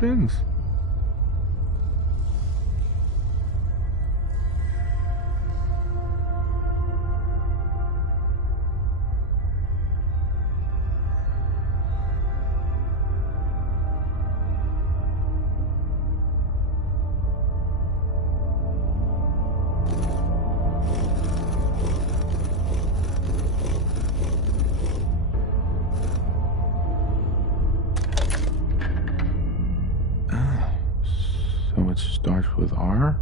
happens? So it starts with R?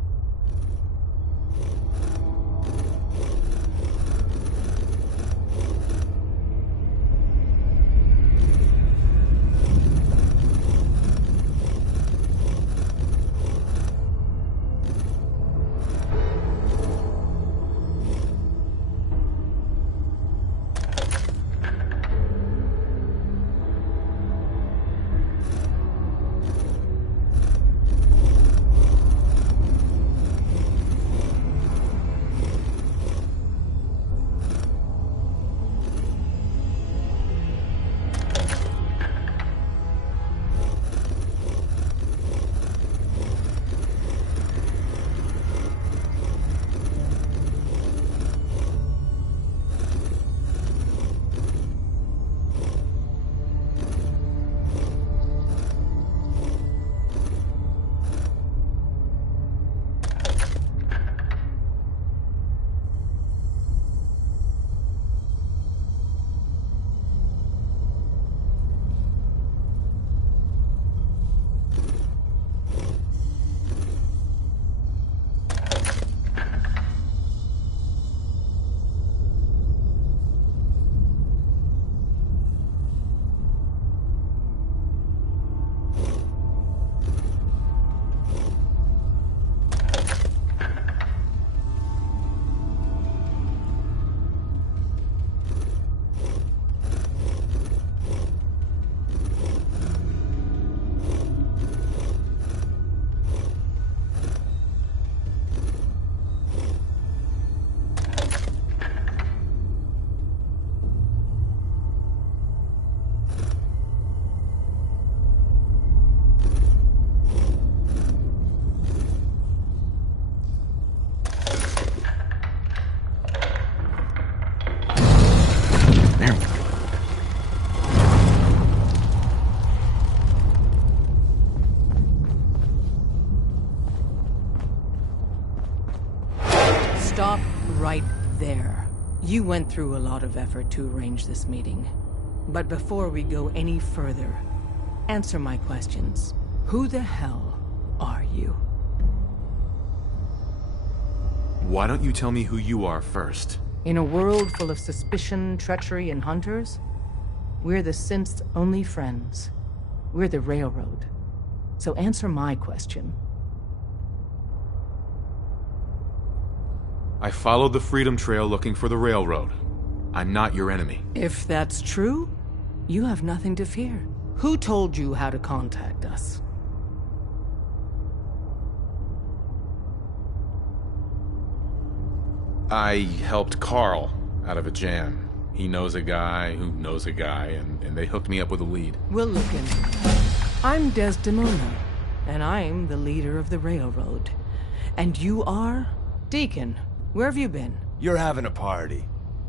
Stop right there. You went through a lot of effort to arrange this meeting. But before we go any further, answer my questions. Who the hell are you? Why don't you tell me who you are first? In a world full of suspicion, treachery, and hunters, we're the synth's only friends. We're the Railroad. So answer my question. I followed the Freedom Trail looking for the Railroad. I'm not your enemy. If that's true, you have nothing to fear. Who told you how to contact us? I helped Carl out of a jam. He knows a guy who knows a guy, and they hooked me up with a lead. We'll look into it. I'm Desdemona, and I'm the leader of the Railroad. And you are? Deacon, where have you been? You're having a party.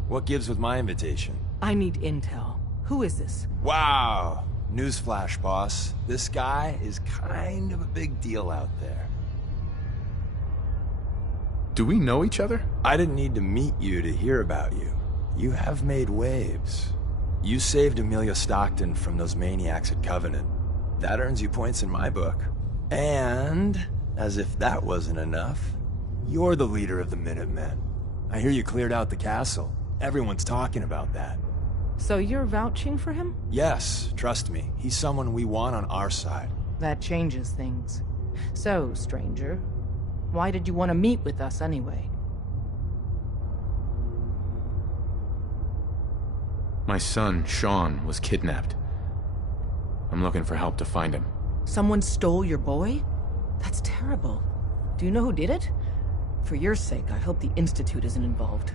What gives with my invitation? I need intel. Who is this? Wow! Newsflash, boss. This guy is kind of a big deal out there. Do we know each other? I didn't need to meet you to hear about you. You have made waves. You saved Amelia Stockton from those maniacs at Covenant. That earns you points in my book. And, as if that wasn't enough, you're the leader of the Minutemen. I hear you cleared out the castle. Everyone's talking about that. So you're vouching for him? Yes, trust me. He's someone we want on our side. That changes things. So, stranger, why did you want to meet with us anyway? My son, Sean, was kidnapped. I'm looking for help to find him. Someone stole your boy? That's terrible. Do you know who did it? For your sake, I hope the Institute isn't involved.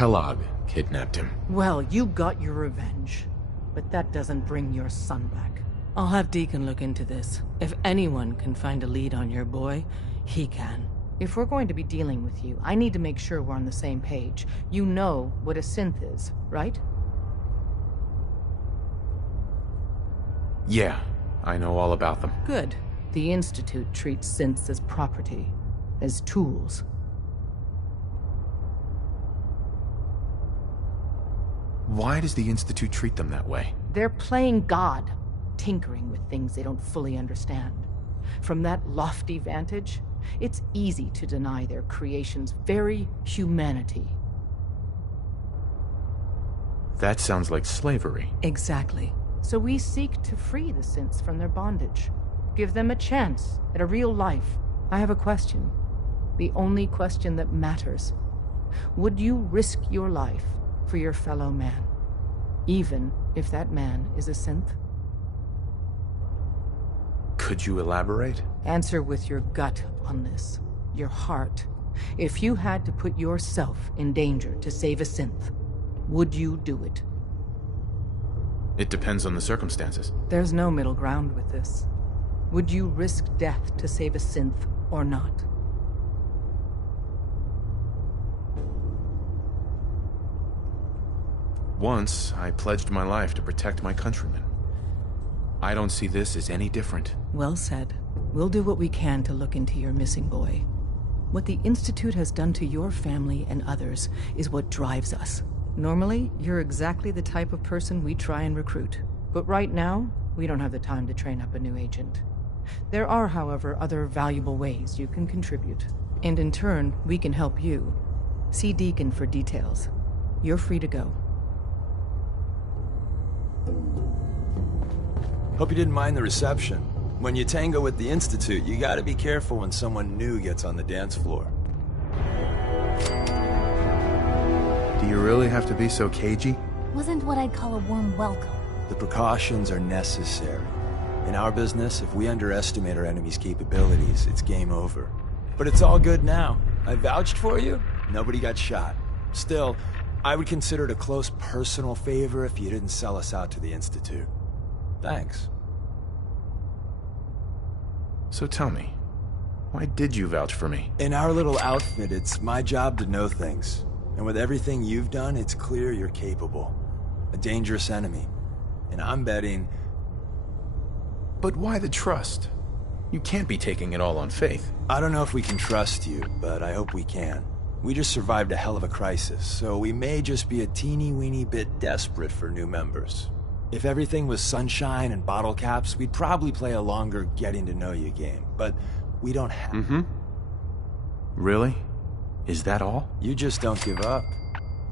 Kellogg kidnapped him. Well, you got your revenge. But that doesn't bring your son back. I'll have Deacon look into this. If anyone can find a lead on your boy, he can. If we're going to be dealing with you, I need to make sure we're on the same page. You know what a synth is, right? Yeah, I know all about them. Good. The Institute treats synths as property, as tools. Why does the Institute treat them that way? They're playing God, tinkering with things they don't fully understand. From that lofty vantage, it's easy to deny their creation's very humanity. That sounds like slavery. Exactly. So we seek to free the synths from their bondage. Give them a chance at a real life. I have a question. The only question that matters. Would you risk your life for your fellow man? Even if that man is a synth? Could you elaborate? Answer with your gut on this. Your heart. If you had to put yourself in danger to save a synth, would you do it? It depends on the circumstances. There's no middle ground with this. Would you risk death to save a synth or not? Once, I pledged my life to protect my countrymen. I don't see this as any different. Well said. We'll do what we can to look into your missing boy. What the Institute has done to your family and others is what drives us. Normally, you're exactly the type of person we try and recruit. But right now, we don't have the time to train up a new agent. There are, however, other valuable ways you can contribute. And in turn, we can help you. See Deacon for details. You're free to go. Hope you didn't mind the reception. When you tango with the Institute, you gotta be careful when someone new gets on the dance floor. Do you really have to be so cagey? Wasn't what I'd call a warm welcome. The precautions are necessary. In our business, if we underestimate our enemy's capabilities, it's game over. But it's all good now. I vouched for you. Nobody got shot. Still, I would consider it a close personal favor if you didn't sell us out to the Institute. Thanks. So tell me, why did you vouch for me? In our little outfit, it's my job to know things. And with everything you've done, it's clear you're capable. A dangerous enemy. And I'm betting... But why the trust? You can't be taking it all on faith. I don't know if we can trust you, but I hope we can. We just survived a hell of a crisis, so we may just be a teeny-weeny bit desperate for new members. If everything was sunshine and bottle caps, we'd probably play a longer getting-to-know-you game, but we don't have... Mm-hmm. Really? Is that all? You just don't give up.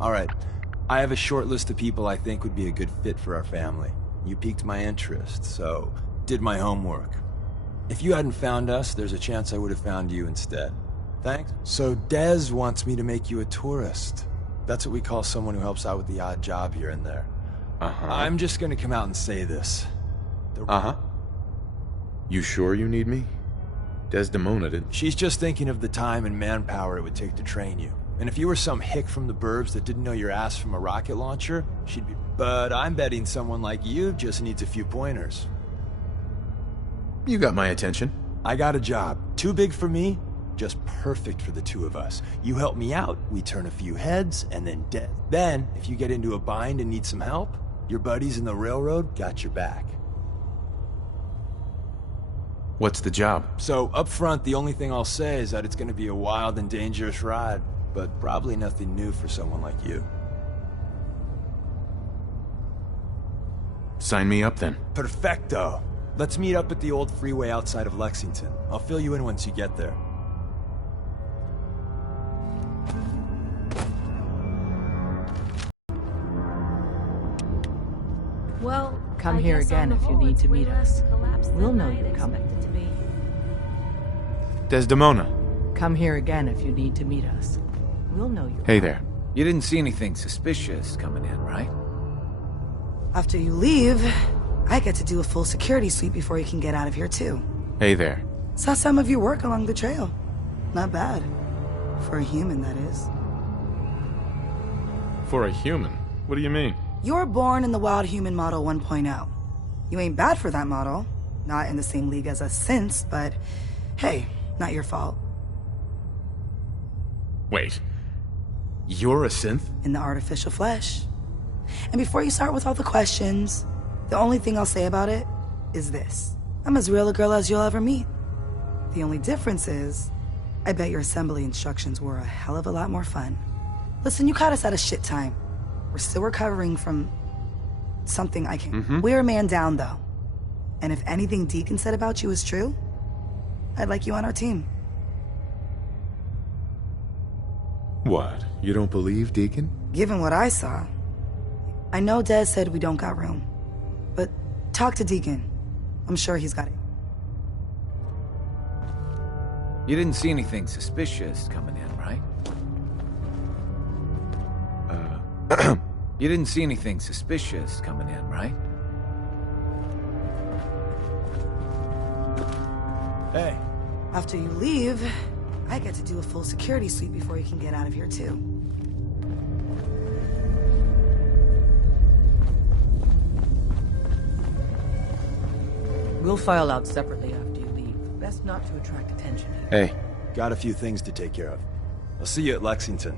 All right, I have a short list of people I think would be a good fit for our family. You piqued my interest, so did my homework. If you hadn't found us, there's a chance I would have found you instead. Thanks. So Dez wants me to make you a tourist. That's what we call someone who helps out with the odd job here and there. Uh-huh. I'm just gonna come out and say this. Uh-huh. You sure you need me? Desdemona did. She's just thinking of the time and manpower it would take to train you. And if you were some hick from the burbs that didn't know your ass from a rocket launcher, she'd be... But I'm betting someone like you just needs a few pointers. You got my attention. I got a job. Too big for me, just perfect for the two of us. You help me out, we turn a few heads, and then dead. Then, if you get into a bind and need some help, your buddies in the railroad got your back. What's the job? So, up front, the only thing I'll say is that it's gonna be a wild and dangerous ride, but probably nothing new for someone like you. Sign me up then. Perfecto. Let's meet up at the old freeway outside of Lexington. I'll fill you in once you get there. Well, Come I here guess again on the if you whole, need it's to way meet less us. collapsed We'll than know I'd you're coming. expect it to be. Desdemona. Come here again if you need to meet us. We'll know you're Hey coming. there. You didn't see anything suspicious coming in, right? After you leave, I get to do a full security sweep before you can get out of here, too. Hey there. Saw some of your work along the trail. Not bad. For a human, that is. For a human? What do you mean? You're born in the Wild Human Model 1.0. You ain't bad for that model. Not in the same league as us synths, but hey, not your fault. Wait. You're a synth? In the artificial flesh. And before you start with all the questions, the only thing I'll say about it is this. I'm as real a girl as you'll ever meet. The only difference is, I bet your assembly instructions were a hell of a lot more fun. Listen, you caught us at a shit time. We're still recovering from something I can't. We're a man down, though. And if anything Deacon said about you is true, I'd like you on our team. What? You don't believe Deacon? Given what I saw, I know Dez said we don't got room. But talk to Deacon. I'm sure he's got it. You didn't see anything suspicious coming in, right? You didn't see anything suspicious coming in, right? Hey. After you leave, I get to do a full security sweep before you can get out of here, too. We'll file out separately after you leave. Best not to attract attention here. Hey. Got a few things to take care of. I'll see you at Lexington.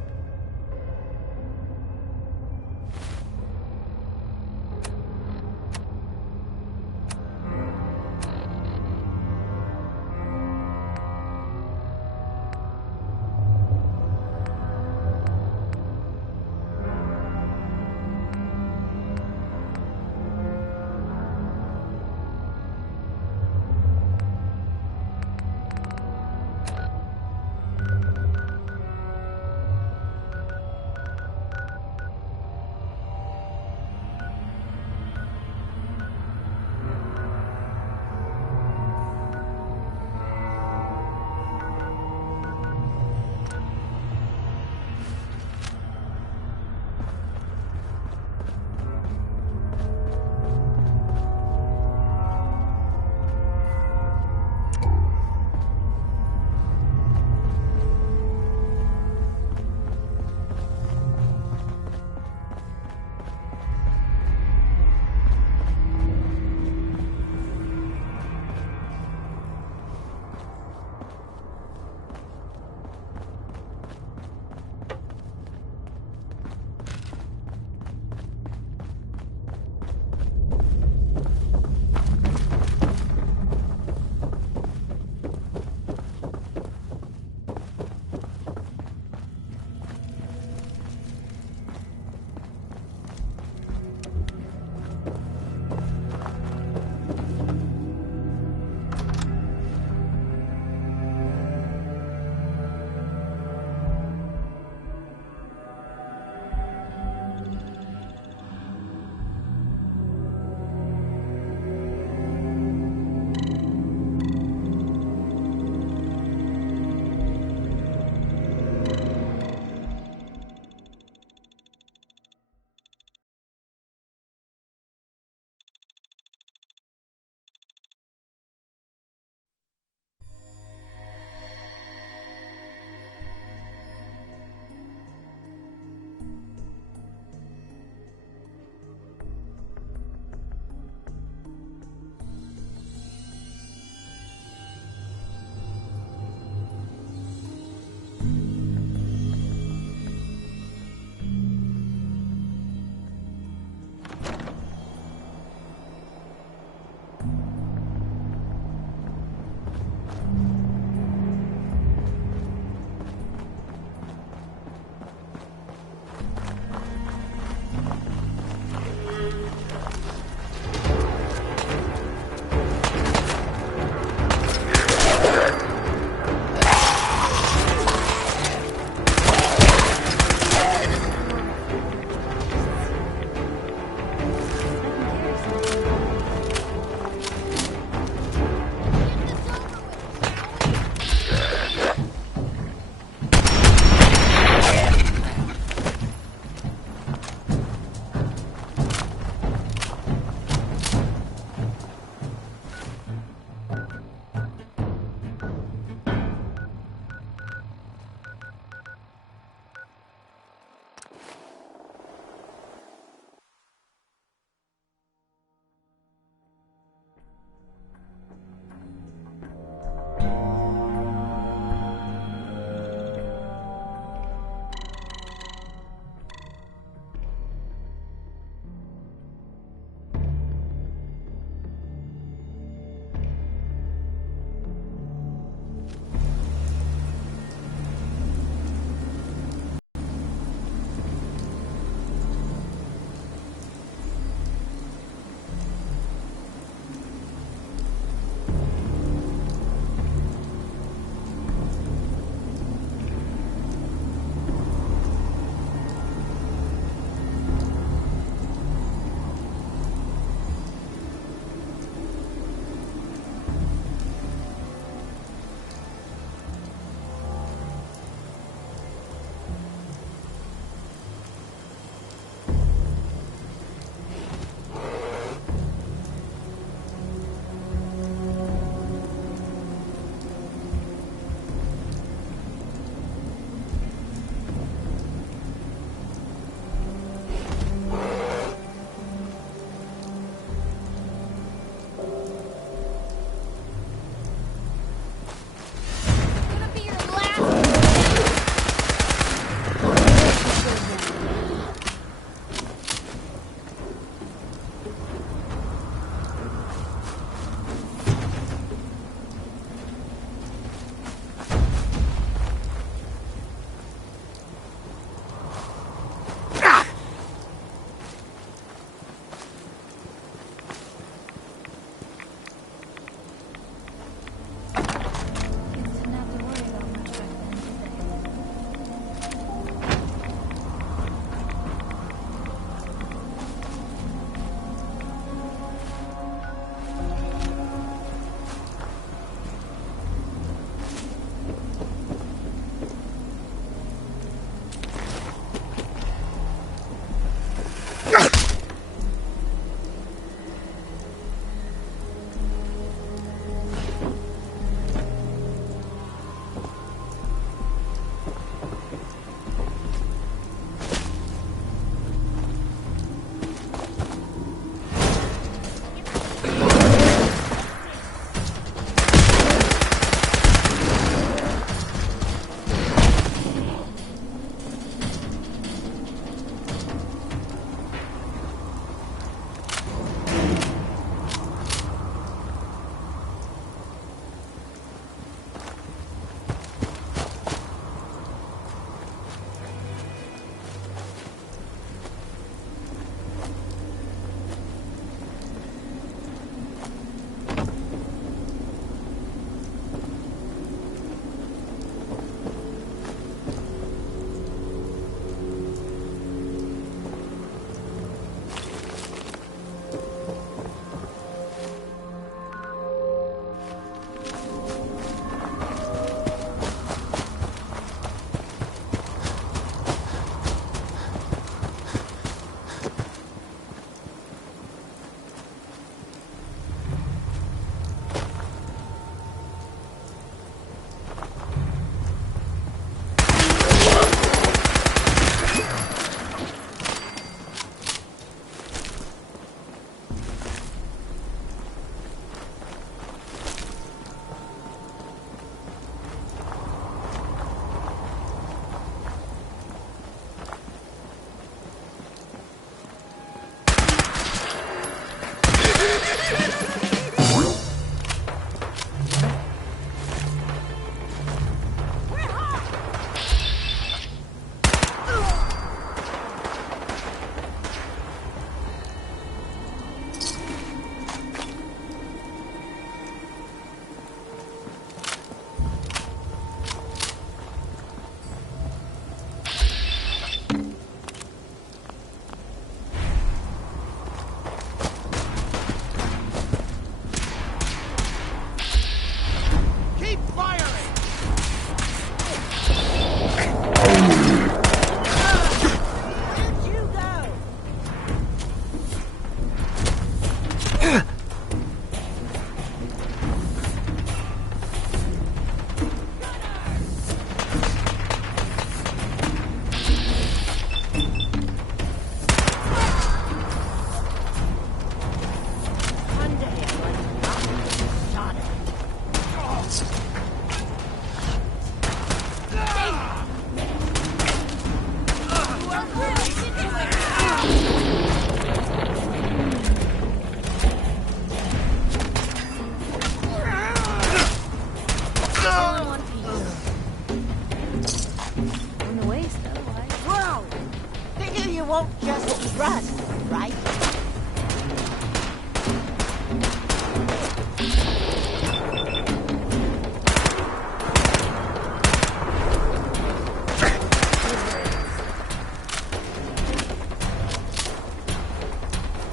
won't just trust, right?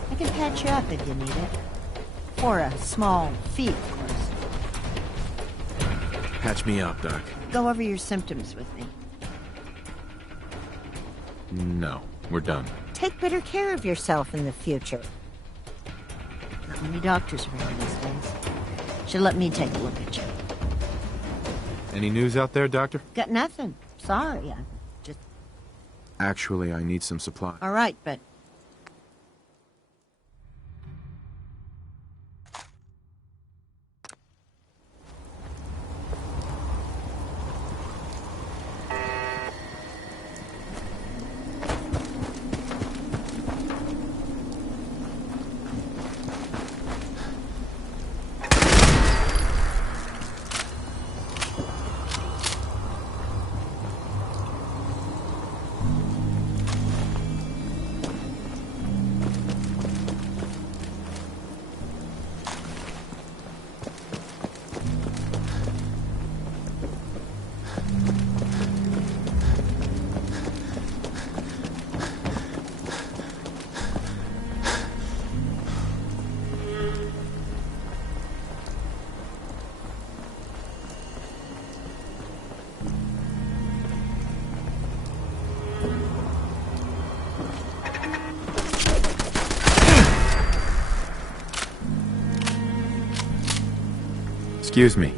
I can patch you up if you need it. For a small fee, of course. Patch me up, Doc. Go over your symptoms with me. No, we're done. Take better care of yourself in the future. Not many doctors around these days. Should let me take a look at you. Any news out there, Doctor? Got nothing. Sorry, I just... Actually, I need some supply. All right, but... Excuse me.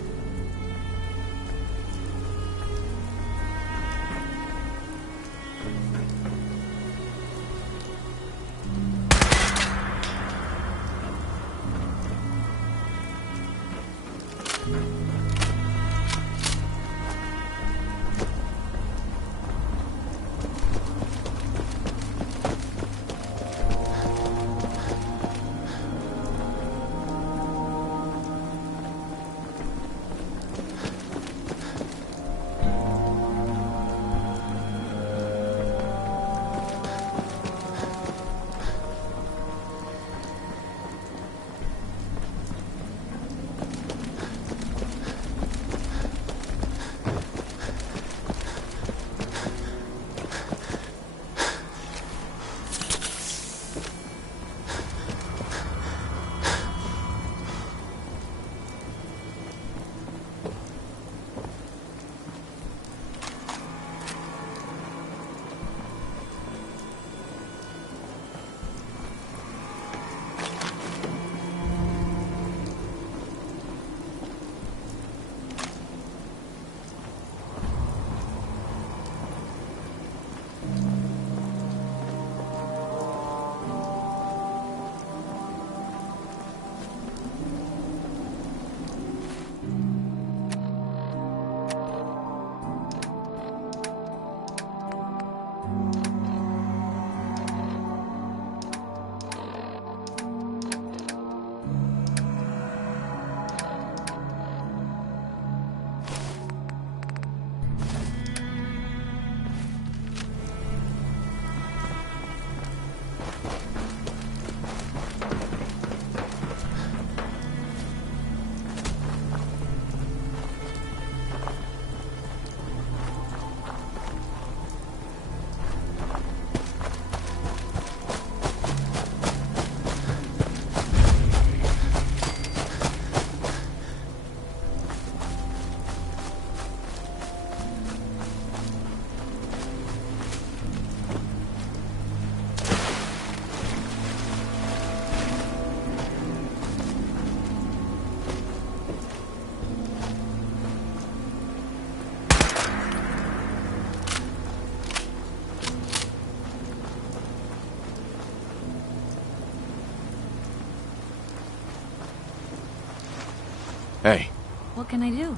Hey. What can I do?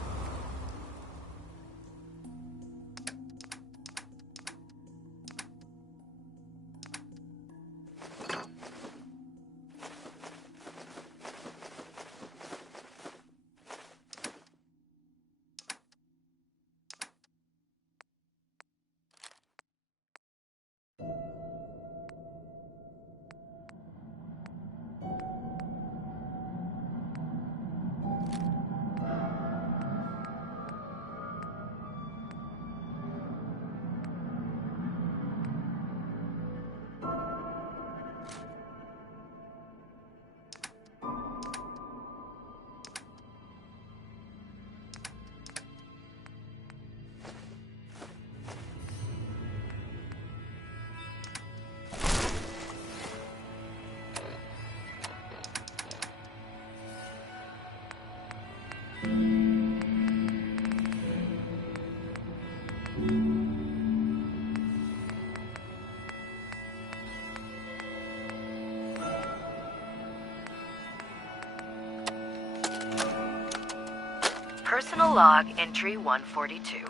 Personal log entry 142.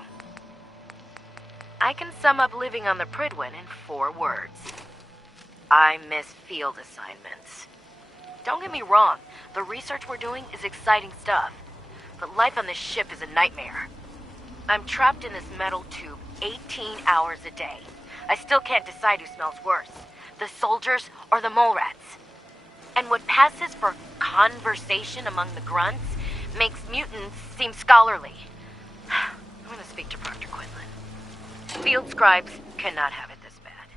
I can sum up living on the Prydwen in 4 words. I miss field assignments. Don't get me wrong, the research we're doing is exciting stuff, but life on this ship is a nightmare. I'm trapped in this metal tube 18 hours a day. I still can't decide who smells worse, the soldiers or the mole rats. And what passes for conversation among the grunts makes mutants seem scholarly. I'm gonna speak to Proctor Quinlan. Field scribes cannot have it this bad.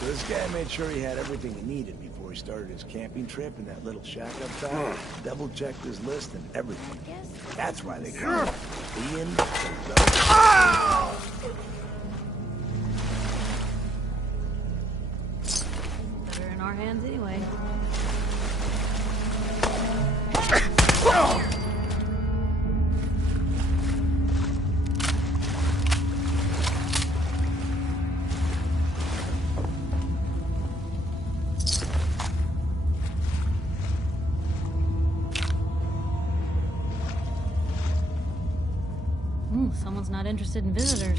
So this guy made sure he had everything he needed before he started his camping trip in that little shack up top. Double-checked his list and everything. That's why they call him Ian Better in our hands anyway. Someone's not interested in visitors.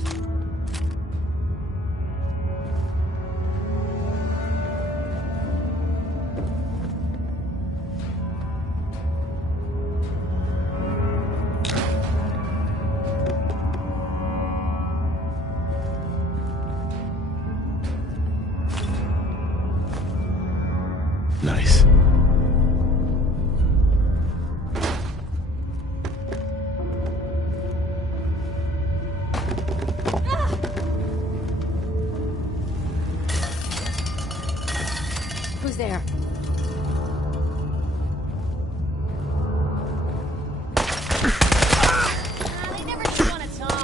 Nice. Who's there? They never do want to talk.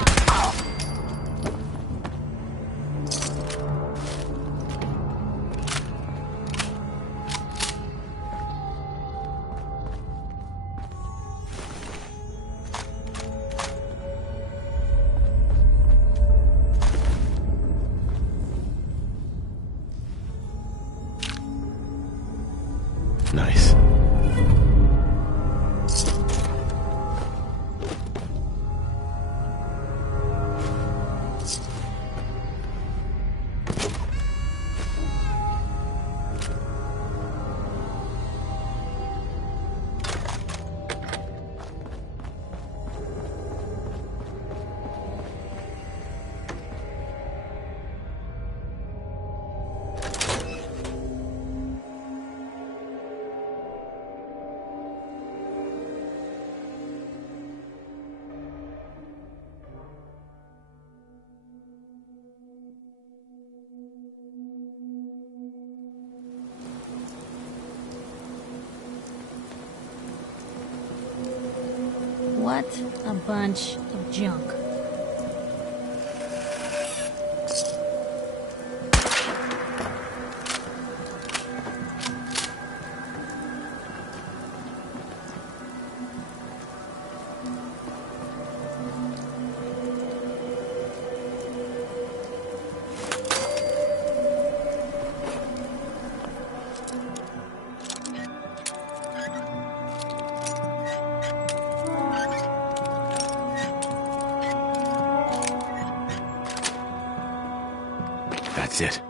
Nice. What a bunch of junk. That's it.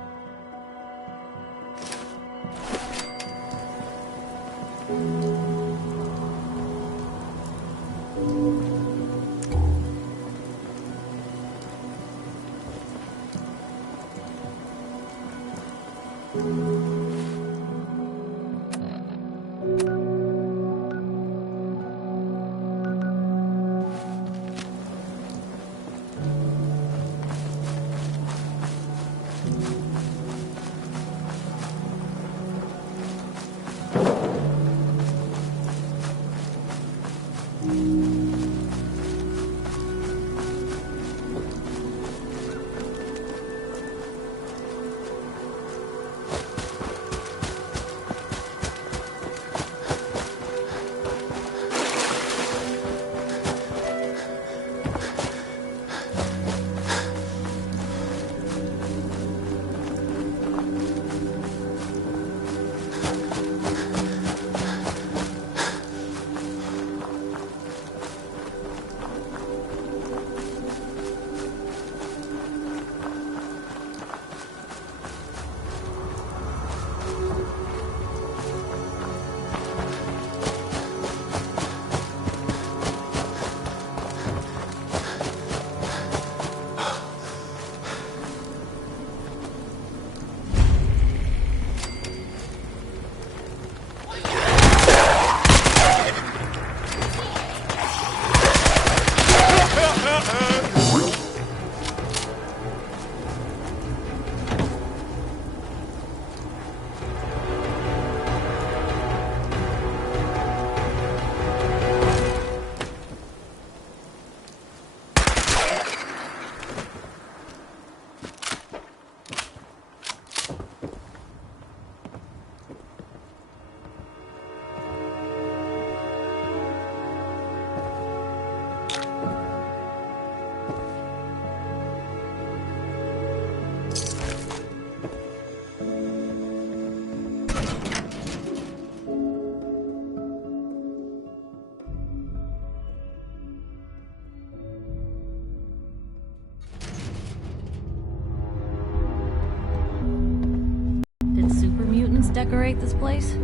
decorate this place?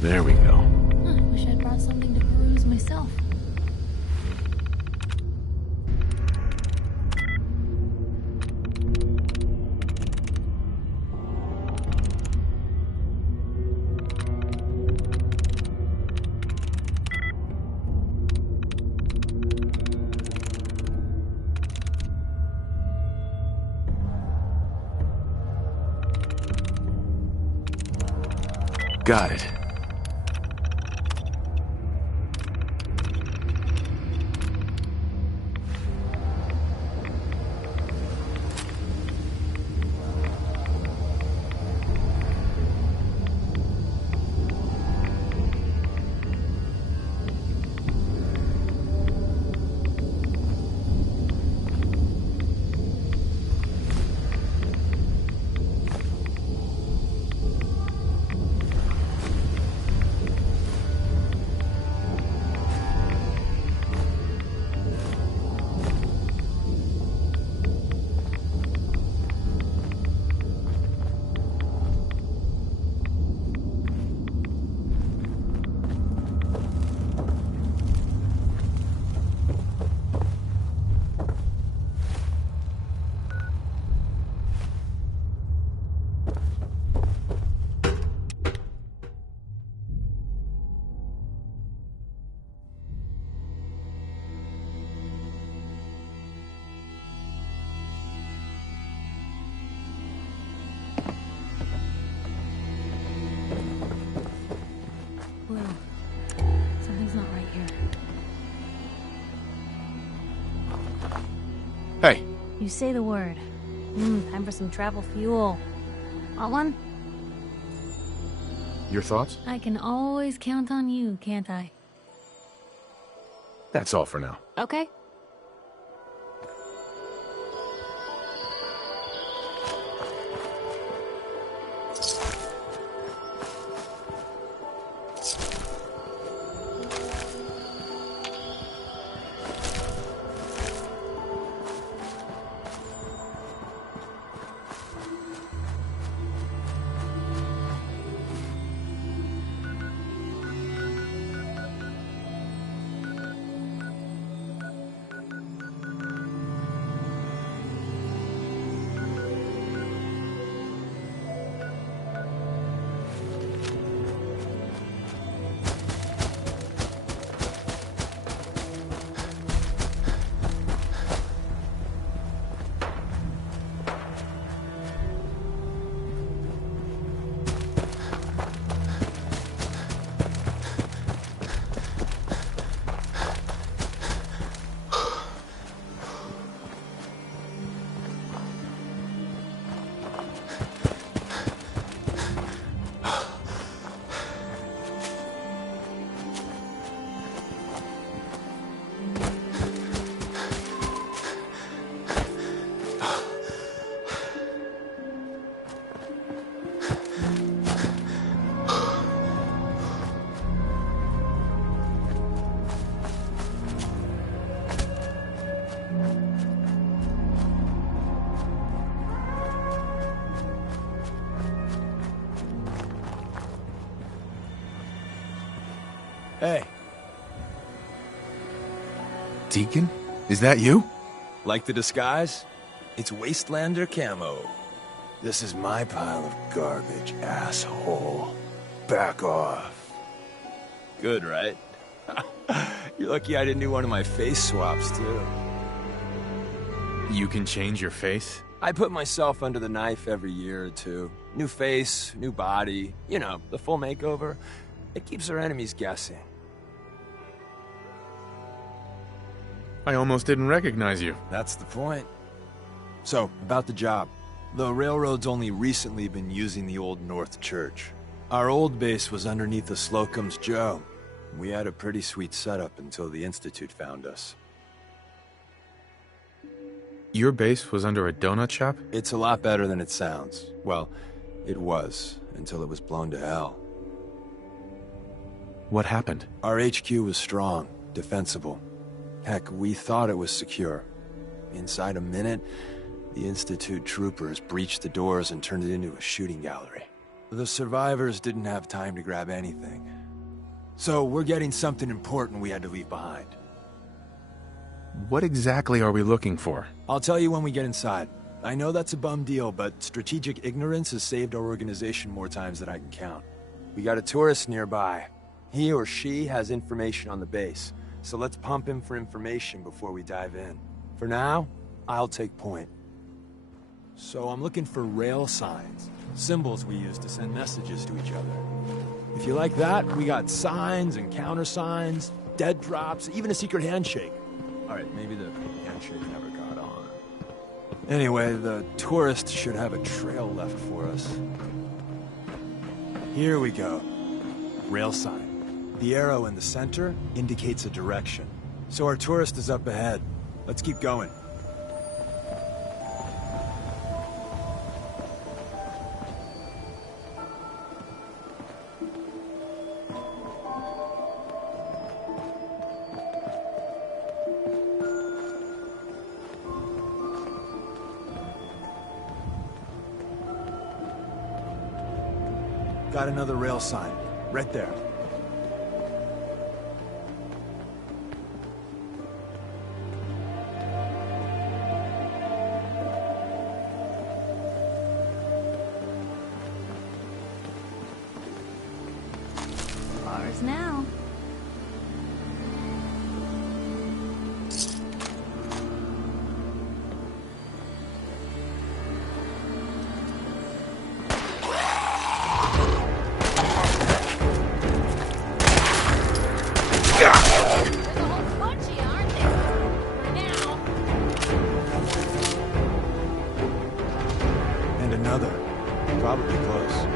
There we go. Huh, wish I'd brought something to peruse myself. Got it. Well, something's not right here. Hey, You say the word. Time for some travel fuel. Want one? your thoughts? I can always count on you, can't I? That's all for now. Okay. Hey. Deacon? Is that you? Like the disguise? It's Wastelander camo. This is my pile of garbage, asshole. Back off. Good, right? You're lucky I didn't do one of my face swaps, too. You can change your face? I put myself under the knife every year or two. New face, new body. You know, the full makeover. It keeps our enemies guessing. I almost didn't recognize you. That's the point. So, about the job. The railroad's only recently been using the Old North Church. Our old base was underneath the Slocum's Joe. We had a pretty sweet setup until the Institute found us. Your base was under a donut shop? It's a lot better than it sounds. Well, it was, until it was blown to hell. What happened? Our HQ was strong, defensible. Heck, we thought it was secure. Inside a minute, the Institute troopers breached the doors and turned it into a shooting gallery. The survivors didn't have time to grab anything. So we're getting something important we had to leave behind. What exactly are we looking for? I'll tell you when we get inside. I know that's a bum deal, but strategic ignorance has saved our organization more times than I can count. We got a tourist nearby. He or she has information on the base, so let's pump him for information before we dive in. For now, I'll take point. So I'm looking for rail signs, symbols we use to send messages to each other. If you like that, we got signs and countersigns, dead drops, even a secret handshake. Alright, maybe the handshake never got on. Anyway, the tourist should have a trail left for us. Here we go. Rail sign. The arrow in the center indicates a direction. So our tourist is up ahead. Let's keep going. Got another rail sign, right there. Ours now. And another. Probably close.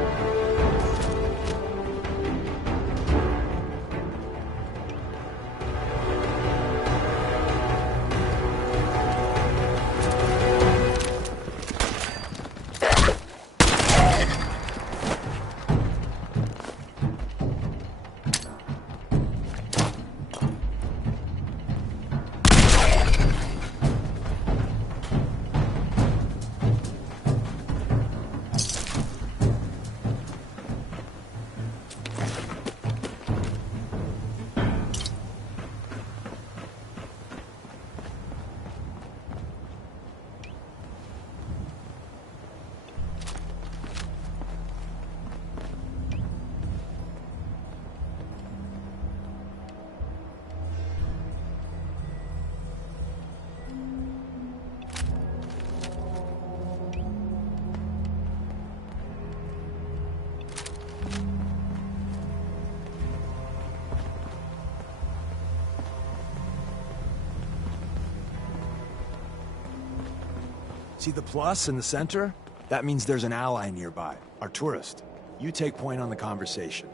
See the plus in the center? That means there's an ally nearby, our tourist. You take point on the conversation.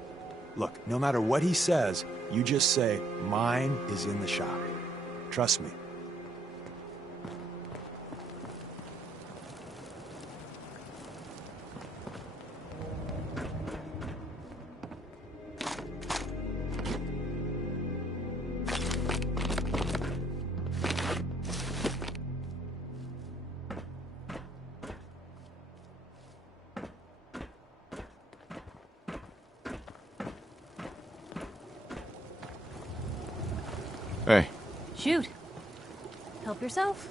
Look, no matter what he says, you just say, mine is in the shop. Trust me. Hey, Shoot. Help yourself.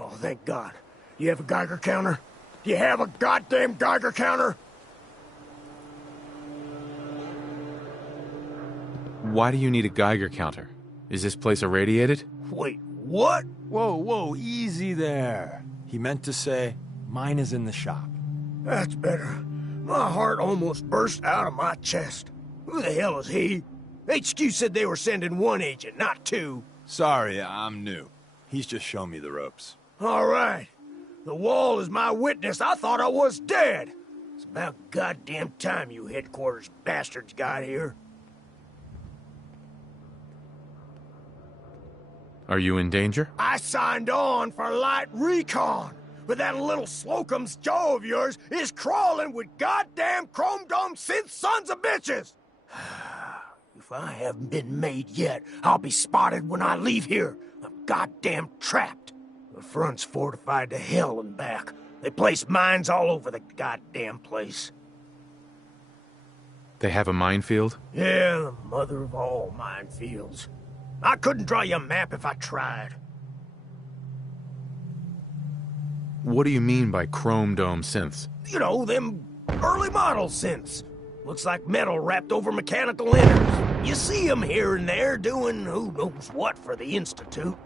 Oh, thank God. You have a Geiger counter? Do you have a goddamn Geiger counter? why do you need a Geiger counter? Is this place irradiated? Wait, what? Whoa, easy there. He meant to say, mine is in the shop. That's better. My heart almost burst out of my chest. Who the hell is he? HQ said they were sending one agent, not two. Sorry, I'm new. He's just shown me the ropes. All right. The wall is my witness. I thought I was dead. It's about goddamn time you headquarters bastards got here. Are you in danger? I signed on for light recon, but that little Slocum's Joe of yours is crawling with goddamn chrome dome synth sons of bitches! If I haven't been made yet, I'll be spotted when I leave here. I'm goddamn trapped. The front's fortified to hell and back. They place mines all over the goddamn place. They have a minefield? Yeah, the mother of all minefields. I couldn't draw you a map if I tried. What do you mean by chrome dome synths? You know, them early model synths. Looks like metal wrapped over mechanical innards. You see them here and there doing who knows what for the Institute.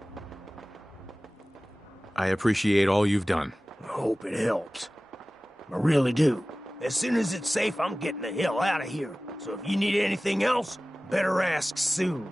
I appreciate all you've done. I hope it helps. I really do. As soon as it's safe, I'm getting the hell out of here. So if you need anything else, better ask soon.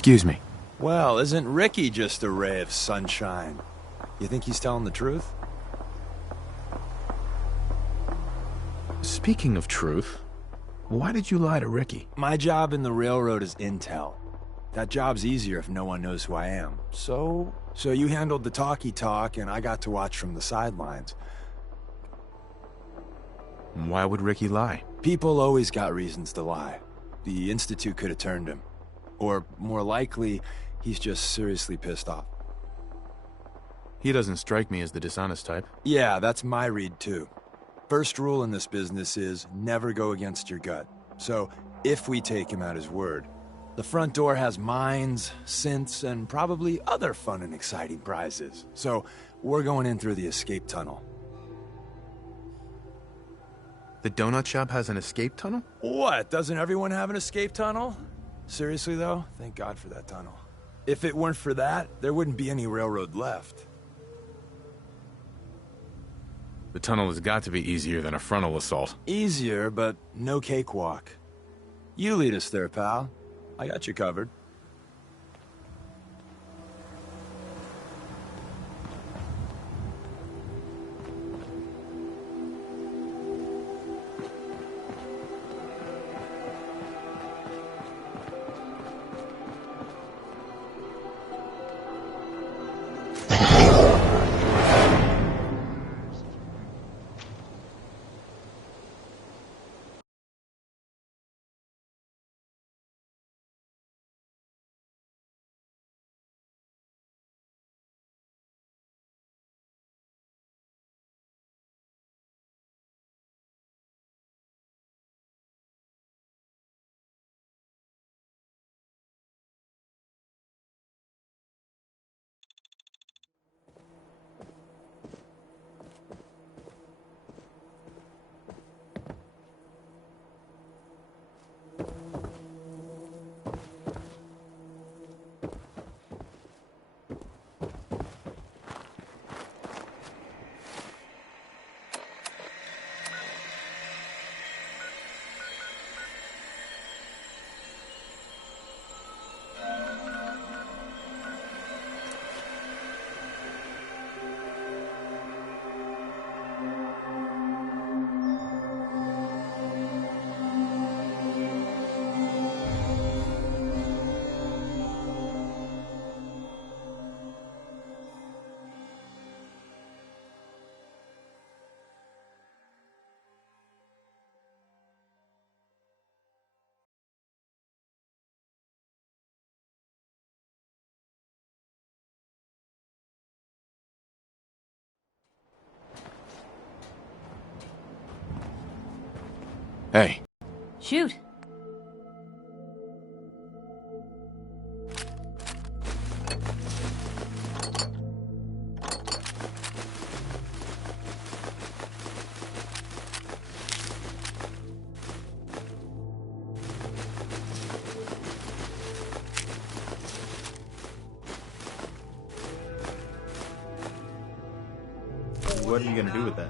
Excuse me. Well, isn't Ricky just a ray of sunshine? You think he's telling the truth? Speaking of truth, why did you lie to Ricky? My job in the railroad is intel. That job's easier if no one knows who I am. So you handled the talkie talk, and I got to watch from the sidelines. Why would Ricky lie? People always got reasons to lie. The Institute could have turned him. Or, more likely, he's just seriously pissed off. He doesn't strike me as the dishonest type. Yeah, that's my read, too. First rule in this business is never go against your gut. So, if we take him at his word, the front door has mines, synths, and probably other fun and exciting prizes. So, we're going in through the escape tunnel. The donut shop has an escape tunnel? What? Doesn't everyone have an escape tunnel? Seriously, though, thank God for that tunnel. If it weren't for that, there wouldn't be any railroad left. The tunnel has got to be easier than a frontal assault. Easier, but no cakewalk. You lead us there, pal. I got you covered. Hey. Shoot. What are you gonna do with that?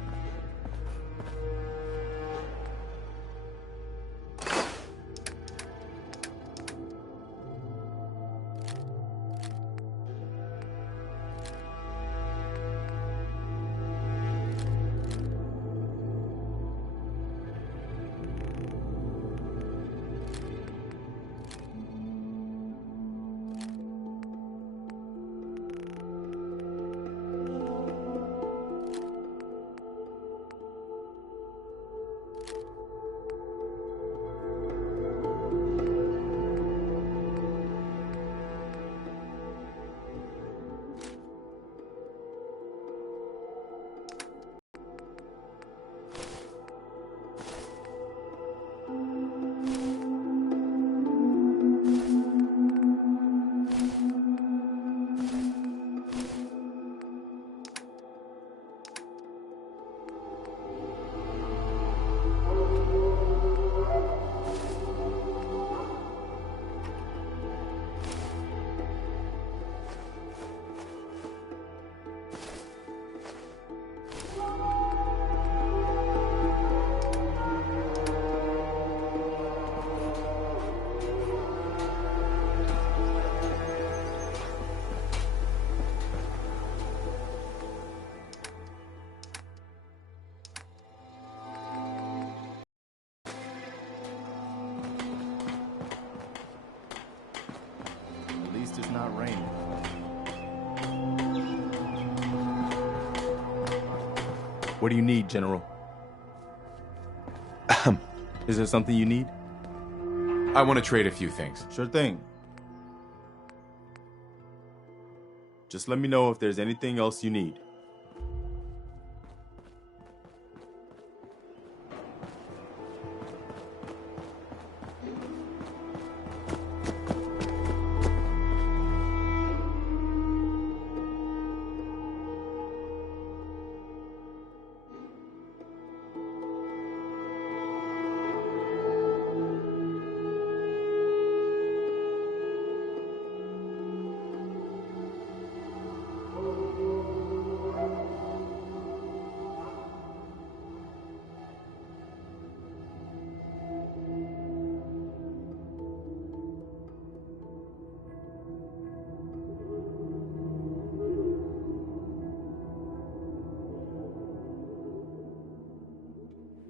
At least it's not raining. What do you need, General? Is there something you need? I want to trade a few things. Sure thing. Just let me know if there's anything else you need.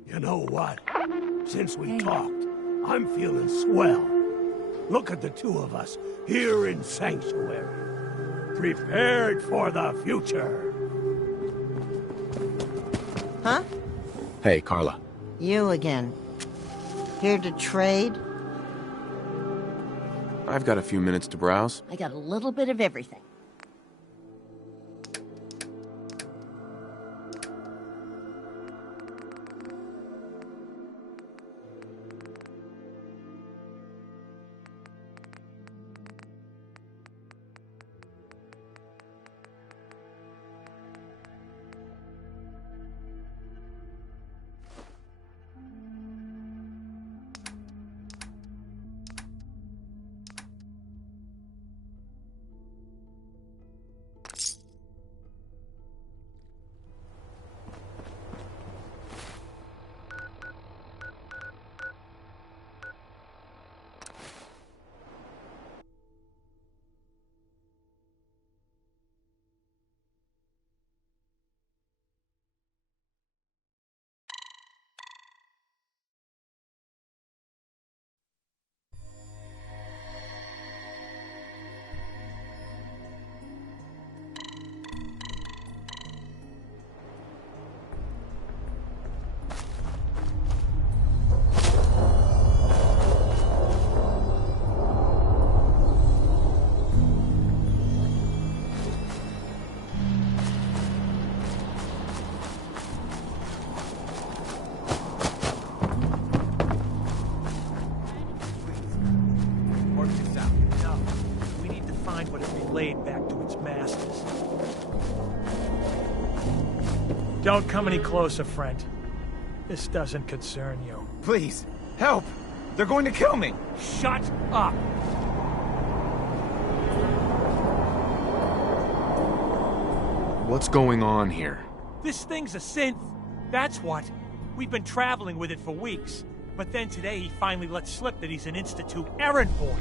You know what? Since we talked, I'm feeling swell. Look at the two of us here in Sanctuary. Prepared for the future. Huh? Hey, Carla. You again. Here to trade? I've got a few minutes to browse. I got a little bit of everything. blade back to its masters. Don't come any closer, friend. This doesn't concern you. Please, help! They're going to kill me! Shut up! What's going on here? This thing's a synth. That's what. We've been traveling with it for weeks. But then today he finally let slip that he's an Institute errand boy.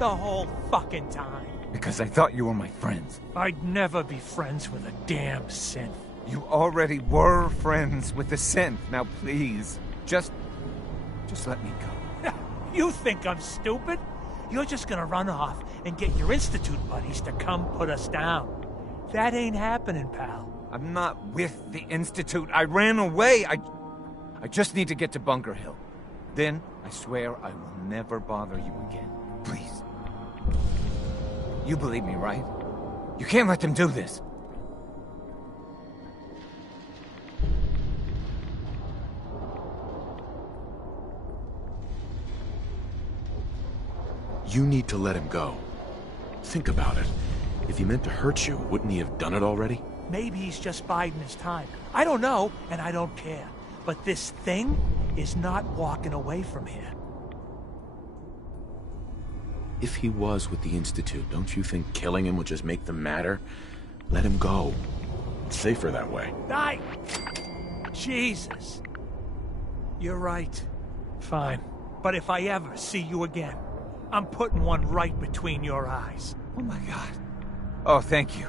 The whole fucking time. Because I thought you were my friends. I'd never be friends with a damn synth. You already were friends with the synth. Now please, just let me go. You think I'm stupid? You're just gonna run off and get your Institute buddies to come put us down. That ain't happening, pal. I'm not with the Institute. I ran away. I just need to get to Bunker Hill. Then, I swear I will never bother you again. Please. You believe me, right? You can't let them do this. You need to let him go. Think about it. If he meant to hurt you, wouldn't he have done it already? Maybe he's just biding his time. I don't know, and I don't care. But this thing is not walking away from here. If he was with the Institute, don't you think killing him would just make them madder? Let him go. It's safer that way. Jesus. You're right. Fine. But if I ever see you again, I'm putting one right between your eyes. Oh my God. Oh, thank you.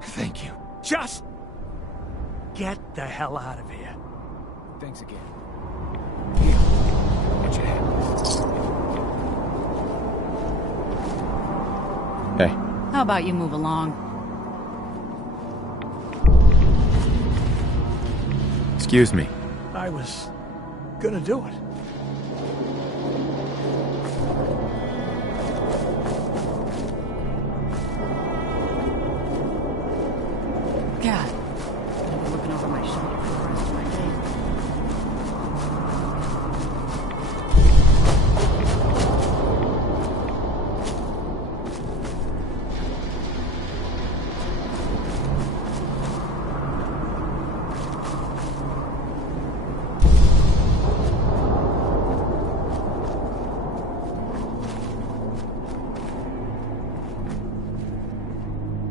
Thank you. Just get the hell out of here. Thanks again. Here, get your hand. Hey. How about you move along? Excuse me. I was gonna do it. God, I'm gonna be looking over my shoulder for the rest of my day.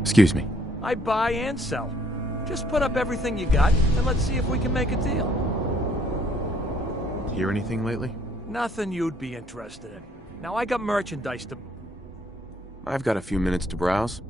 Excuse me. I buy and sell. Just put up everything you got, and let's see if we can make a deal. Hear anything lately? Nothing you'd be interested in. Now, I got merchandise to... I've got a few minutes to browse.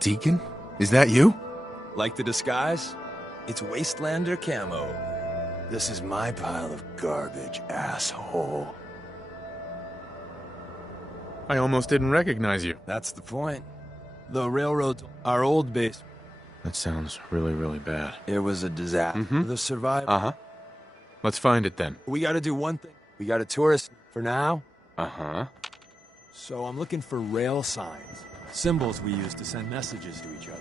Deacon? Is that you? Like the disguise? It's Wastelander camo. This is my pile of garbage, asshole. I almost didn't recognize you. That's the point. The railroad, our old base. That sounds really, really bad. It was a disaster. The survivor. Uh-huh. Let's find it then. We gotta do one thing. We got a tourist for now. Uh-huh. So I'm looking for rail signs. Symbols we use to send messages to each other.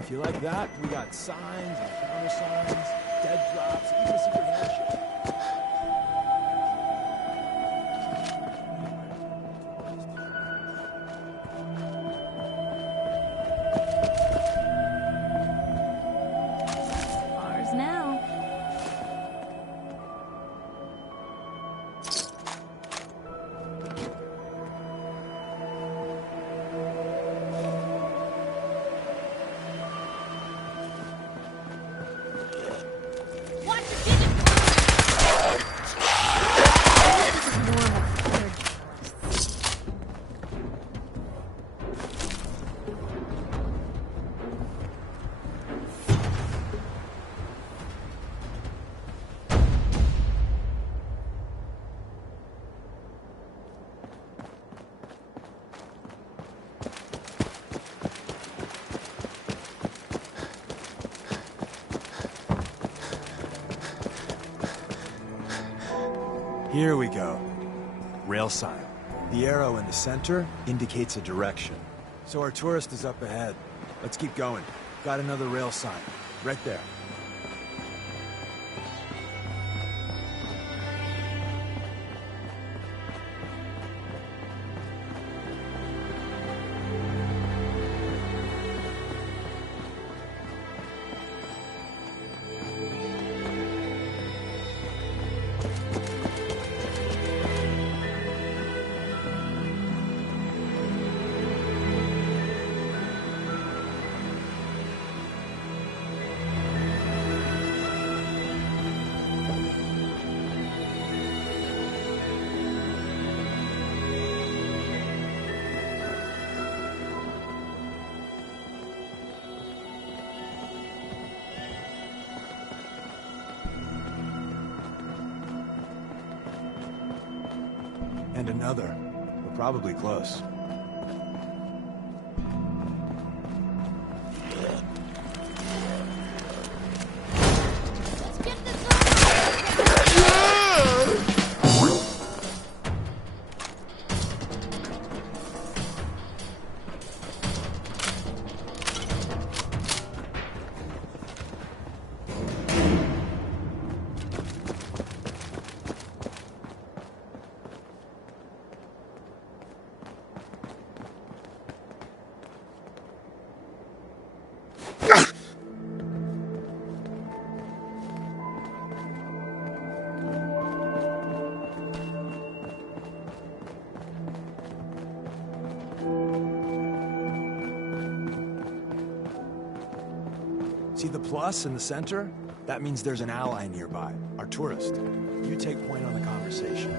If you like that, we got signs and counter signs, dead drops, even a secret handshake. Ours now. Here we go. Rail sign. The arrow in the center indicates a direction. So our tourist is up ahead. Let's keep going. Got another rail sign. Right there. And another. We're probably close. See the plus in the center? That means there's an ally nearby, our tourist. You take point on the conversation.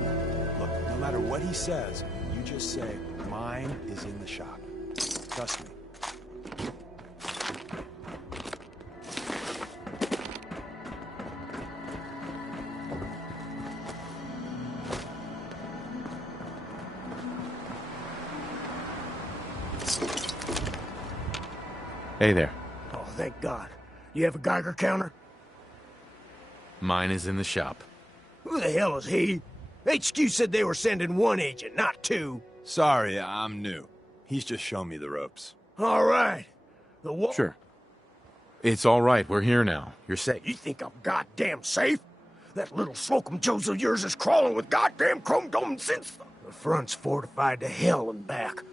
Look, no matter what he says, you just say, mine is in the shop. Trust me. Hey there. Oh, thank God. You have a Geiger counter? Mine is in the shop. Who the hell is he? HQ said they were sending one agent, not two. Sorry, I'm new. He's just shown me the ropes. All right. The what? Sure. It's all right. We're here now. You're safe. You think I'm goddamn safe? That little Slocum Joes of yours is crawling with goddamn chrome dome since the front's fortified to hell and back.